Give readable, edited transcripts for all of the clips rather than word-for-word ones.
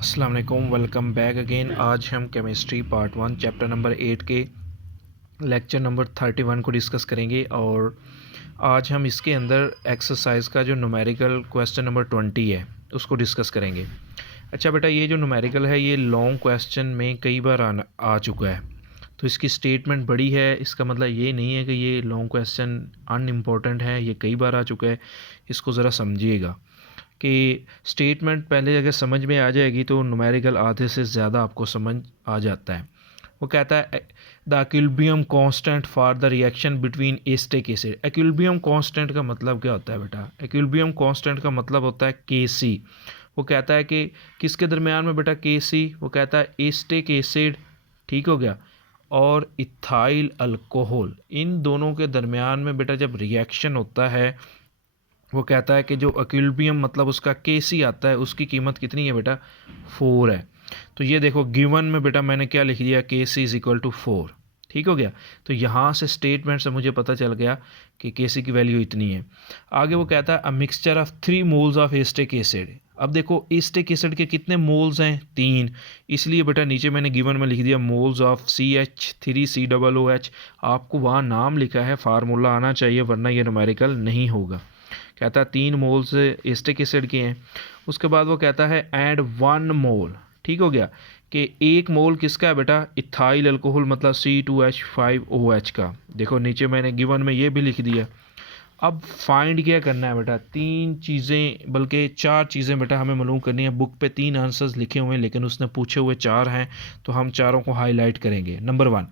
अस्सलाम वालेकुम, welcome back again. आज हम केमिस्ट्री पार्ट 1 चैप्टर नंबर 8 के लेक्चर नंबर 31 को डिस्कस करेंगे और आज हम इसके अंदर एक्सरसाइज का जो न्यूमेरिकल क्वेश्चन नंबर 20 है उसको डिस्कस करेंगे। अच्छा बेटा, ये जो न्यूमेरिकल है ये लॉन्ग क्वेश्चन में कई बार आ चुका है, तो इसकी स्टेटमेंट बड़ी है। इसका मतलब ये नहीं है कि ये लॉन्ग क्वेश्चन अनइम्पोर्टेंट है, ये कई बार आ चुका है। इसको ज़रा समझिएगा कि स्टेटमेंट पहले अगर समझ में आ जाएगी तो न्यूमेरिकल आधे से ज़्यादा आपको समझ आ जाता है। वो कहता है the equilibrium constant for the reaction between acetic acid. Equilibrium constant का मतलब क्या होता है बेटा? इक्विलिब्रियम कांस्टेंट का मतलब होता है के सी। वो कहता है कि किसके दरमियान में बेटा के सी? वो कहता है एसिटिक एसिड, ठीक हो गया, और इथाइल अल्कोहल, इन दोनों के दरमियान में बेटा जब रिएक्शन होता है वो कहता है कि जो इक्विलिब्रियम मतलब उसका के सी आता है उसकी कीमत कितनी है बेटा? 4 है। तो ये देखो गिवन में बेटा मैंने क्या लिख दिया, के सी इज इक्वल टू 4। ठीक हो गया। तो यहाँ से स्टेटमेंट से मुझे पता चल गया कि के सी की वैल्यू इतनी है। आगे वो कहता है a mixture of 3 moles of acetic acid. अब देखो एसिटिक एसिड के कितने मोल्स हैं? 3। इसलिए बेटा नीचे मैंने गिवन में लिख दिया मोल्स ऑफ CH3COOH। आपको वहाँ नाम लिखा है, फार्मूला आना चाहिए वरना ये न्यूमेरिकल नहीं होगा। कहता है 3 मोल्स एसिटिक एसिड के हैं। उसके बाद वो कहता है एंड 1 मोल, ठीक हो गया, कि 1 मोल किसका है बेटा? इथाइल अल्कोहल मतलब C2H5OH का। देखो नीचे मैंने गिवन में ये भी लिख दिया। अब फाइंड क्या करना है बेटा? 3 चीज़ें बल्कि 4 चीज़ें बेटा हमें मालूम करनी है। बुक पे 3 आंसर्स लिखे हुए हैं लेकिन उसने पूछे हुए 4 हैं, तो हम चारों को हाईलाइट करेंगे। नंबर 1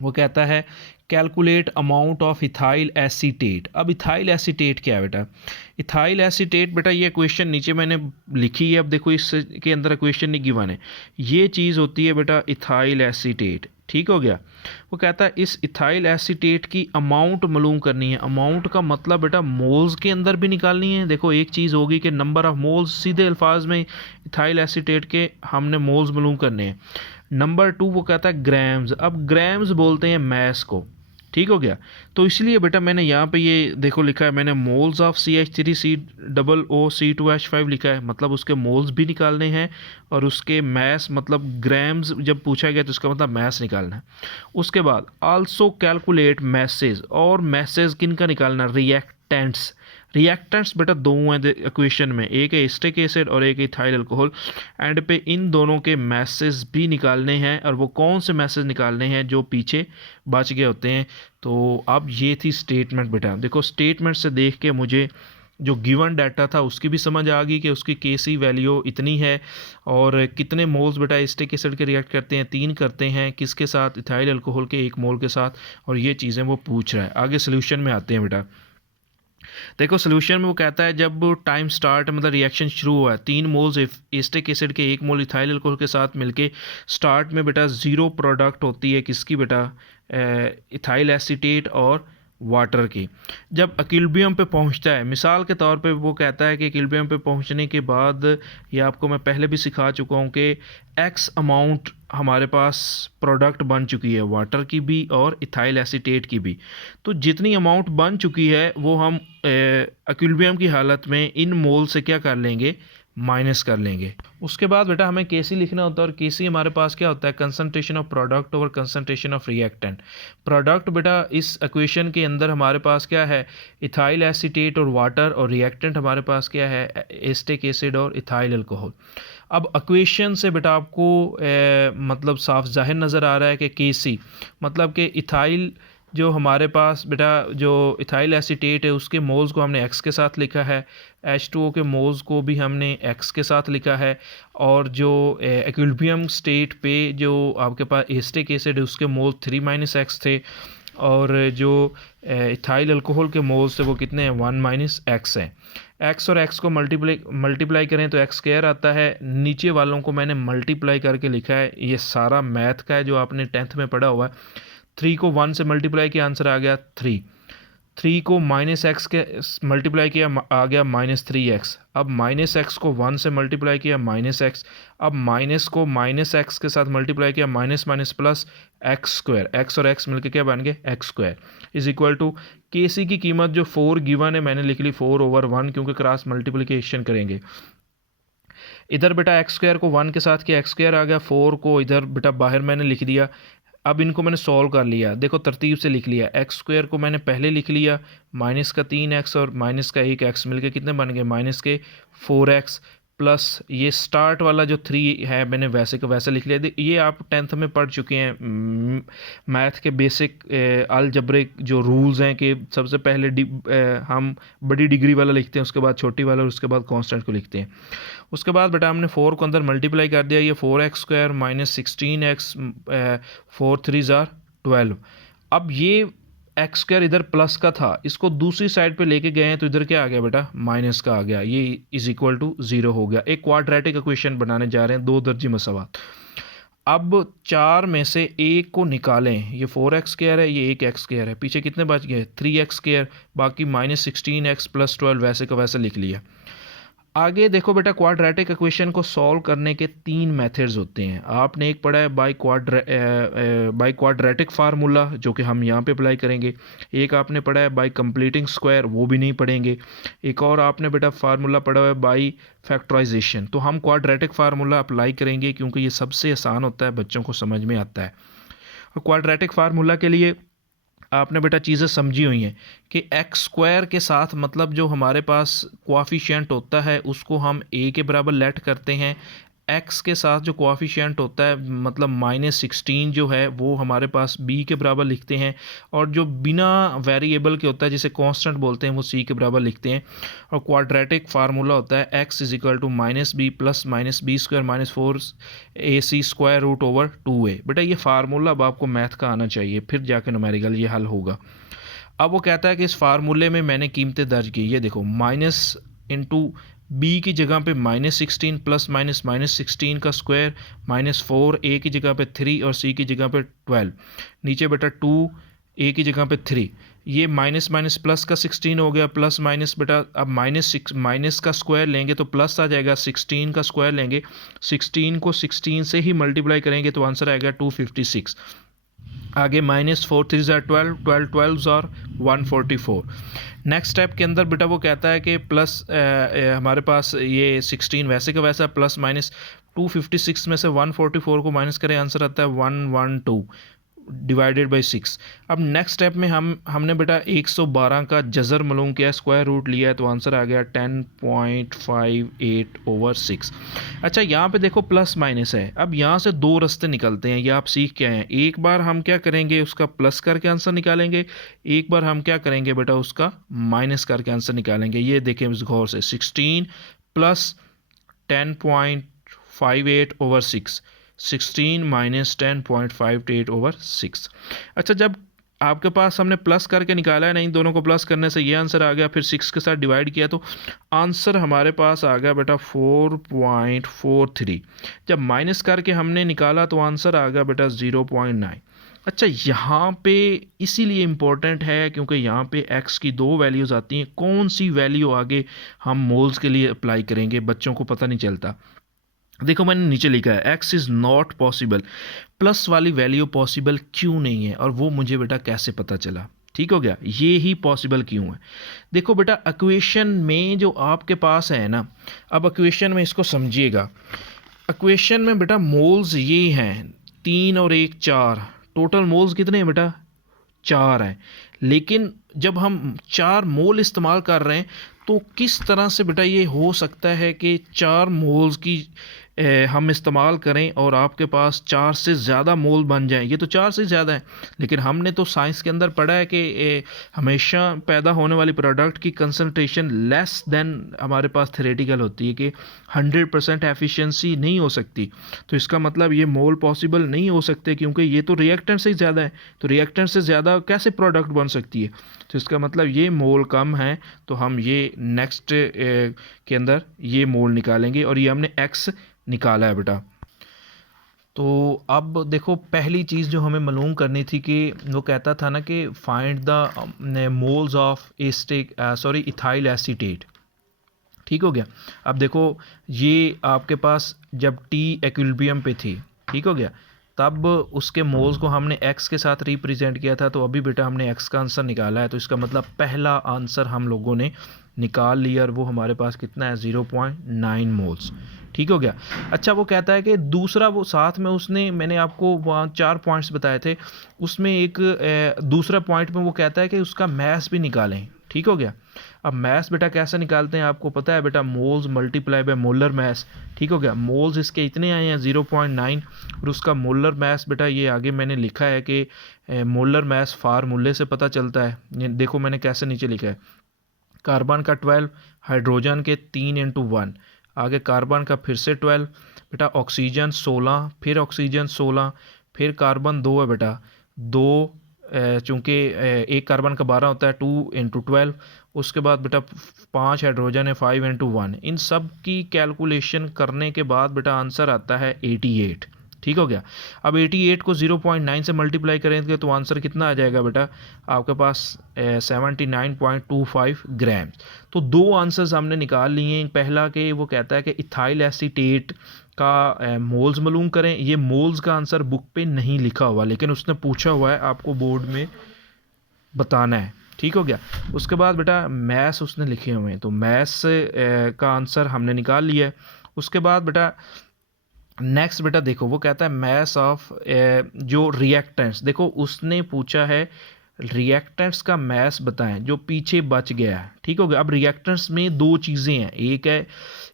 वो कहता है calculate amount of ethyl acetate. अब इथाइल एसीटेट क्या है बेटा? इथाइल एसीटेट बेटा ये क्वेश्चन नीचे मैंने लिखी है। अब देखो इसके अंदर क्वेश्चन नहीं गिवन है। ये चीज़ होती है बेटा इथाइल एसीटेट, ठीक हो गया। वो कहता है इस इथाइल एसीटेट की अमाउंट मालूम करनी है। अमाउंट का मतलब बेटा मोल्स के अंदर भी निकालनी है। देखो एक चीज़ होगी कि नंबर ऑफ मोल्स, सीधे अल्फाज में इथाइल एसीटेट के हमने मोल्स मालूम करने हैं। नंबर 2 वो कहता है ग्राम्स। अब ग्राम्स बोलते हैं मैस को, ठीक हो गया। तो इसलिए बेटा मैंने यहाँ पे ये देखो लिखा है, मैंने मोल्स ऑफ CH3COOC2H5 लिखा है, मतलब उसके मोल्स भी निकालने हैं और उसके मैस मतलब ग्राम्स जब पूछा गया तो उसका मतलब मैस निकालना है। उसके बाद आल्सो कैलकुलेट मैसेज, और मैसेज किन का निकालना? रिएक्टेंट्स। रिएक्टेंट्स बेटा दो हैं इक्वेशन में, एक है एसिटिक एसिड और एक है इथाइल अल्कोहल। एंड पे इन दोनों के मैसेज भी निकालने हैं, और वो कौन से मैसेज निकालने हैं? जो पीछे बच गए होते हैं। तो अब ये थी स्टेटमेंट बेटा। देखो स्टेटमेंट से देख के मुझे जो गिवन डाटा था उसकी भी समझ आ गई कि उसकी केसी वैल्यू इतनी है, और कितने मोल्स बेटा एसिटिक एसिड के रिएक्ट करते हैं? 3 करते हैं। किसके साथ? इथाइल अल्कोहल के 1 मोल के साथ। और ये चीज़ें वो पूछ रहा है। आगे सोल्यूशन में आते हैं बेटा। देखो सोल्यूशन में वो कहता है जब टाइम स्टार्ट मतलब रिएक्शन शुरू हुआ है, 3 मोल्स एसिटिक एसिड के 1 मोल इथाइल अल्कोहल के साथ मिलके स्टार्ट में बेटा 0 प्रोडक्ट होती है किसकी बेटा? इथाइल एसीटेट और वाटर की। जब इक्विलिब्रियम पे पहुंचता है, मिसाल के तौर पे वो कहता है कि इक्विलिब्रियम पे पहुंचने के बाद, ये आपको मैं पहले भी सिखा चुका हूँ कि एक्स अमाउंट हमारे पास प्रोडक्ट बन चुकी है वाटर की भी और इथाइल एसीटेट की भी। तो जितनी अमाउंट बन चुकी है वो हम इक्विलिब्रियम की हालत में इन मोल से क्या कर लेंगे? माइनस कर लेंगे। उसके बाद बेटा हमें केसी लिखना होता है, और केसी हमारे पास क्या होता है? Concentration of product over concentration of reactant. Product बेटा इस इक्वेशन के अंदर हमारे पास क्या है? इथाइल एसीटेट और वाटर, और रिएक्टेंट हमारे पास क्या है? एसिटिक एसिड और इथाइल अल्कोहल। अब इक्वेशन से बेटा आपको मतलब साफ जाहिर नज़र आ रहा है कि केसी मतलब कि इथाइल जो हमारे पास बेटा जो इथाइल एसीटेट है उसके मोल्स को हमने एक्स के साथ लिखा है, H2O के मोल्स को भी हमने एक्स के साथ लिखा है, और जो इक्विलिब्रियम स्टेट पे जो आपके पास एसिटिक एसिड है उसके मोल 3 - एक्स थे, और जो इथाइल अल्कोहल के मोल्स थे वो कितने हैं? 1 - एक्स है। एक्स और एक्स को मल्टीप्लाई करें तो एक्स स्क्वायर आता है। नीचे वालों को मैंने मल्टीप्लाई करके लिखा है, ये सारा मैथ का है जो आपने 10th में पढ़ा हुआ है। 3 को 1 से मल्टीप्लाई किया, आंसर आ गया 3। 3 को -x के मल्टीप्लाई किया, आ गया -3x। अब -x को 1 से मल्टीप्लाई किया, -x। अब माइनस को -x के साथ मल्टीप्लाई किया, minus minus plus x square. X और एक्स मिलकर क्या बन गए? X square is equal to के सी की कीमत जो 4 गिवन है मैंने लिख ली 4/1, क्योंकि क्रॉस मल्टीप्लिकेशन करेंगे। इधर बेटा एक्स स्क्वायर को 1 के साथ किया, एक्स स्क्वायर आ गया, 4 को इधर बेटा बाहर मैंने लिख दिया। अब इनको मैंने सॉल्व कर लिया, देखो तरतीब से लिख लिया। एक्स स्क्वायर को मैंने पहले लिख लिया, माइनस का 3x और माइनस का 1x मिलके कितने बन गए, माइनस के 4x, प्लस ये स्टार्ट वाला जो 3 है मैंने वैसे का वैसे लिख लिया। ये आप 10th में पढ़ चुके हैं मैथ के बेसिक अलजब्रिक जो रूल्स हैं कि सबसे पहले हम बड़ी डिग्री वाला लिखते हैं, उसके बाद छोटी वाला और उसके बाद कांस्टेंट को लिखते हैं। उसके बाद बेटा हमने 4 को अंदर मल्टीप्लाई कर दिया, ये 4x² माइनस 16x, 4 3 ज़ार 12। अब ये एक्स स्क्वायर इधर प्लस का था, इसको दूसरी साइड पे लेके गए हैं तो इधर क्या आ गया बेटा, माइनस का आ गया, ये इज इक्वल टू 0 हो गया। एक क्वाड्रेटिक इक्वेशन बनाने जा रहे हैं, 2 दर्जी मसावात। अब 4 में से एक को निकालें, ये 4x² है, ये 1x² है, पीछे कितने बच गए 3x², बाकी माइनस 16x प्लस 12 वैसे का वैसे लिख लिया। आगे देखो बेटा, क्वाड्रेटिक इक्वेशन को सॉल्व करने के 3 मेथड्स होते हैं। आपने एक पढ़ा है बाय क्वाड्रेटिक फार्मूला, जो कि हम यहाँ पे अप्लाई करेंगे। एक आपने पढ़ा है बाय कंप्लीटिंग स्क्वायर, वो भी नहीं पढ़ेंगे। एक और आपने बेटा फार्मूला पढ़ा हुआ है बाय फैक्टराइजेशन। तो हम क्वाड्रेटिक फार्मूला अप्लाई करेंगे क्योंकि ये सबसे आसान होता है, बच्चों को समझ में आता है। और क्वाड्रेटिक फार्मूला के लिए आपने बेटा चीज़ें समझी हुई हैं कि एक्स स्क्वायर के साथ मतलब जो हमारे पास कोएफिशिएंट होता है उसको हम a के बराबर लेट करते हैं। x के साथ जो कोएफिशिएंट होता है मतलब -16 जो है वो हमारे पास b के बराबर लिखते हैं, और जो बिना वेरिएबल के होता है जिसे कांस्टेंट बोलते हैं वो c के बराबर लिखते हैं। और क्वाड्रेटिक फार्मूला होता है x = -b plus -b² - 4ac square root over 2a। बेटा ये फार्मूला अब आपको मैथ का आना चाहिए, फिर जाके न्यूमेरिकल ये हल होगा। अब वो कहता है कि इस फार्मूले में मैंने कीमतें दर्ज की, ये देखो माइनस इंटू बी की जगह पे -16 प्लस -16 का स्क्वायर -4, ए की जगह पे 3 और सी की जगह पे 12, नीचे बेटा 2, ए की जगह पे 3, ये माइनस माइनस प्लस का 16 हो गया, प्लस माइनस बेटा अब माइनस का स्क्वायर लेंगे तो प्लस आ जाएगा, 16 का स्क्वायर लेंगे, 16 को 16 से ही मल्टीप्लाई करेंगे तो आंसर आएगा 256। आगे -4 3 ज़ार 12, 12 12 ज़ार 144। नेक्स्ट स्टेप के अंदर बेटा वो कहता है कि प्लस हमारे पास ये 16 वैसे का वैसा, प्लस माइनस 256 में से 144 को माइनस करें, आंसर आता है 112 डिवाइडेड बाई 6। अब नेक्स्ट स्टेप में हमने बेटा 112 का जज़र मालूम किया, स्क्वायर रूट लिया है तो आंसर आ गया 10.58/6। अच्छा यहाँ पे देखो प्लस माइनस है, अब यहाँ से 2 रास्ते निकलते हैं, ये आप सीख के आए हैं। एक बार हम क्या करेंगे उसका प्लस करके आंसर निकालेंगे, एक बार हम क्या करेंगे बेटा उसका माइनस करके आंसर निकालेंगे। ये देखें गौर से, 16 प्लस 10.58/6, 16 माइनस 10.58/6। अच्छा जब आपके पास हमने प्लस करके निकाला है ना, इन दोनों को प्लस करने से ये आंसर आ गया, फिर 6 के साथ डिवाइड किया तो आंसर हमारे पास आ गया बेटा 4.43। जब माइनस करके हमने निकाला तो आंसर आ गया बेटा 0.9। अच्छा यहाँ पे इसीलिए इम्पोर्टेंट है क्योंकि यहाँ पे x की 2 वैल्यूज़ आती हैं, कौन सी वैल्यू आगे हम मोल्स के लिए अप्लाई करेंगे बच्चों को पता नहीं चलता। देखो मैंने नीचे लिखा है x is not possible, plus वाली वैल्यू पॉसिबल क्यों नहीं है और वो मुझे बेटा कैसे पता चला। ठीक हो गया, ये ही पॉसिबल क्यों है। देखो बेटा इक्वेशन में जो आपके पास है ना, अब इक्वेशन में इसको समझिएगा। इक्वेशन में बेटा मोल्स ये हैं 3 और 1 4, टोटल मोल्स कितने हैं बेटा 4 हैं। लेकिन जब हम 4 मोल इस्तेमाल कर रहे हैं तो किस तरह से बेटा ये हो सकता है कि 4 मोल्स की हम इस्तेमाल करें और आपके पास 4 से ज़्यादा मोल बन जाएं। ये तो 4 से ज़्यादा है, लेकिन हमने तो साइंस के अंदर पढ़ा है कि हमेशा पैदा होने वाली प्रोडक्ट की कंसंट्रेशन लेस देन हमारे पास थ्योरेटिकल होती है कि 100% एफिशिएंसी नहीं हो सकती। तो इसका मतलब ये मोल पॉसिबल नहीं हो सकते क्योंकि ये तो रिएक्टेंट से ही ज़्यादा है, तो रिएक्टेंट से ज़्यादा कैसे प्रोडक्ट बन सकती है। तो इसका मतलब ये मोल कम है, तो हम ये नेक्स्ट के अंदर ये मोल निकालेंगे और ये हमने एक्स निकाला है बेटा। तो अब देखो पहली चीज़ जो हमें मालूम करनी थी कि वो कहता था ना कि find the moles of ethyl acetate. ठीक हो गया। अब देखो ये आपके पास जब टी एक्विलिब्रियम पे थी, ठीक हो गया, तब उसके मोल्स को हमने x के साथ रिप्रेजेंट किया था, तो अभी बेटा हमने x का आंसर निकाला है। तो इसका मतलब पहला आंसर हम लोगों ने निकाल लिया और वो हमारे पास कितना है 0.9 मोल्स। ठीक हो गया। अच्छा वो कहता है कि दूसरा वो साथ में उसने मैंने आपको वहाँ 4 पॉइंट्स बताए थे, उसमें एक दूसरा पॉइंट में वो कहता है कि उसका मैस भी निकालें। ठीक हो गया। अब मैस बेटा कैसे निकालते हैं आपको पता है बेटा, moles multiply by molar mass. ठीक हो गया। मोल्स इसके इतने आए हैं 0.9 और उसका मोलर मैस बेटा ये आगे मैंने लिखा है कि मोलर मैस फार्मूले से पता चलता है। ये देखो मैंने कैसे नीचे लिखा है, कार्बन का 12, हाइड्रोजन के 3 × 1, आगे कार्बन का फिर से 12 बेटा, ऑक्सीजन 16, फिर ऑक्सीजन 16, फिर कार्बन 2 है बेटा, 2 चूँकि एक कार्बन का 12 होता है 2 × 12, उसके बाद बेटा 5 हाइड्रोजन है 5 × 1। इन सब की कैलकुलेशन करने के बाद बेटा आंसर आता है 88। ठीक हो गया। अब 88 को 0.9 से मल्टीप्लाई करेंगे तो आंसर कितना आ जाएगा बेटा आपके पास 79.25 ग्राम। तो दो आंसर्स हमने निकाल लिए हैं। पहला कि वो कहता है कि इथाइल एसीटेट का मोल्स मालूम करें। ये मोल्स का आंसर बुक पे नहीं लिखा हुआ, लेकिन उसने पूछा हुआ है, आपको बोर्ड में बताना है। ठीक हो गया। उसके बाद बेटा मैस उसने लिखे हुए हैं, तो मैस का आंसर हमने निकाल लिया है। उसके बाद बेटा नेक्स्ट बेटा देखो वो कहता है मैस ऑफ जो रिएक्टेंट्स, देखो उसने पूछा है रिएक्टेंट्स का मैस बताएं जो पीछे बच गया है। ठीक हो गया। अब रिएक्टेंट्स में दो चीज़ें हैं, एक है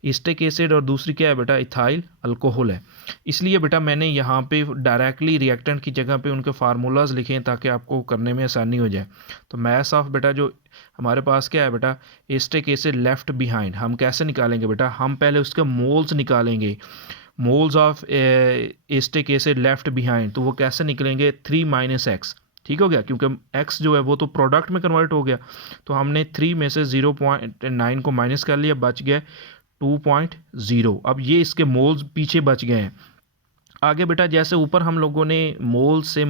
एस्टिक एसिड और दूसरी क्या है बेटा इथाइल अल्कोहल है। इसलिए बेटा मैंने यहाँ पे डायरेक्टली रिएक्टेंट की जगह पे उनके फार्मूलाज लिखे हैं ताकि आपको करने में आसानी हो जाए। तो मैस ऑफ बेटा जो हमारे पास क्या है बेटा एस्टिक एसिड लेफ्ट बिहाइंड, हम कैसे निकालेंगे बेटा, हम पहले उसके मोल्स निकालेंगे। Moles of acetic acid left behind, तो वो कैसे निकलेंगे 3 - x। ठीक हो गया, क्योंकि x जो है वो तो प्रोडक्ट में कन्वर्ट हो गया, तो हमने 3 में से 0.9 को माइनस कर लिया, बच गए 2.0। अब ये इसके मोल्स पीछे बच गए हैं। आगे बेटा जैसे ऊपर हम लोगों ने मोल से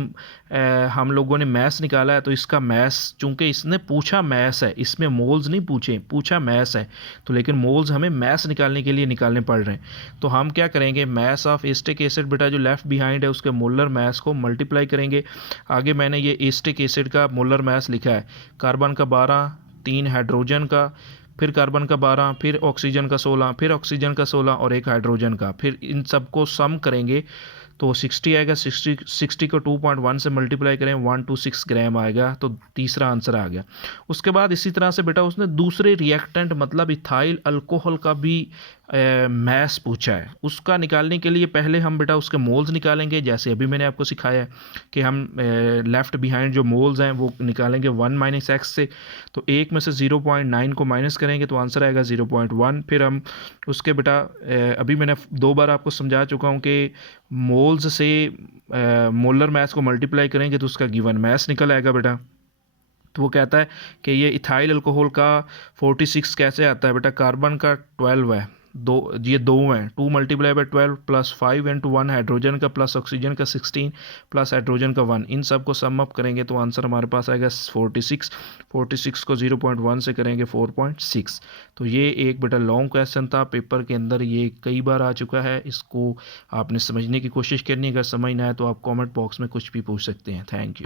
हम लोगों ने मैस निकाला है, तो इसका मैस चूंकि इसने पूछा मैस है, इसमें मोल्स नहीं पूछे, पूछा मैस है, तो लेकिन मोल्स हमें मैस निकालने के लिए निकालने पड़ रहे हैं। तो हम क्या करेंगे, मैस ऑफ एस्टिक एसिड बेटा जो लेफ्ट बिहाइंड है उसके मोलर मैस को मल्टीप्लाई करेंगे। आगे मैंने ये एस्टिक एसिड का मोलर मैस लिखा है, कार्बन का 12, 3 हाइड्रोजन का, फिर कार्बन का 12, फिर ऑक्सीजन का 16, फिर ऑक्सीजन का 16 और एक हाइड्रोजन का, फिर इन सबको सम करेंगे तो 60 आएगा। 60 को 2.1 से मल्टीप्लाई करें 126 ग्राम आएगा, तो तीसरा आंसर आ गया। उसके बाद इसी तरह से बेटा उसने दूसरे रिएक्टेंट मतलब इथाइल अल्कोहल का भी मैस पूछा है। उसका निकालने के लिए पहले हम बेटा उसके मोल्स निकालेंगे, जैसे अभी मैंने आपको सिखाया है कि हम लेफ्ट बिहाइंड जो मोल्स हैं वो निकालेंगे 1 - x से। तो एक में से 0.9 को माइनस करेंगे तो आंसर आएगा 0.1। फिर हम उसके बेटा अभी मैंने 2 बार आपको समझा चुका हूँ कि मोल्स से मोलर मैस को मल्टीप्लाई करेंगे तो उसका गिवन मैस निकल आएगा बेटा। तो वो कहता है कि ये इथाइल अल्कोहल का 46 कैसे आता है बेटा, कार्बन का 12 है, ये दो हैं, 2 × 12 प्लस 5 × 1 हाइड्रोजन का प्लस ऑक्सीजन का 16 प्लस हाइड्रोजन का 1, इन सब को सम अप करेंगे तो आंसर हमारे पास आएगा 46। 46 को 0.1 से करेंगे 4.6। तो ये एक बेटा लॉन्ग क्वेश्चन था, पेपर के अंदर ये कई बार आ चुका है, इसको आपने समझने की कोशिश करनी है। अगर समझ ना आए तो आप कॉमेंट बॉक्स में कुछ भी पूछ सकते हैं। Thank you.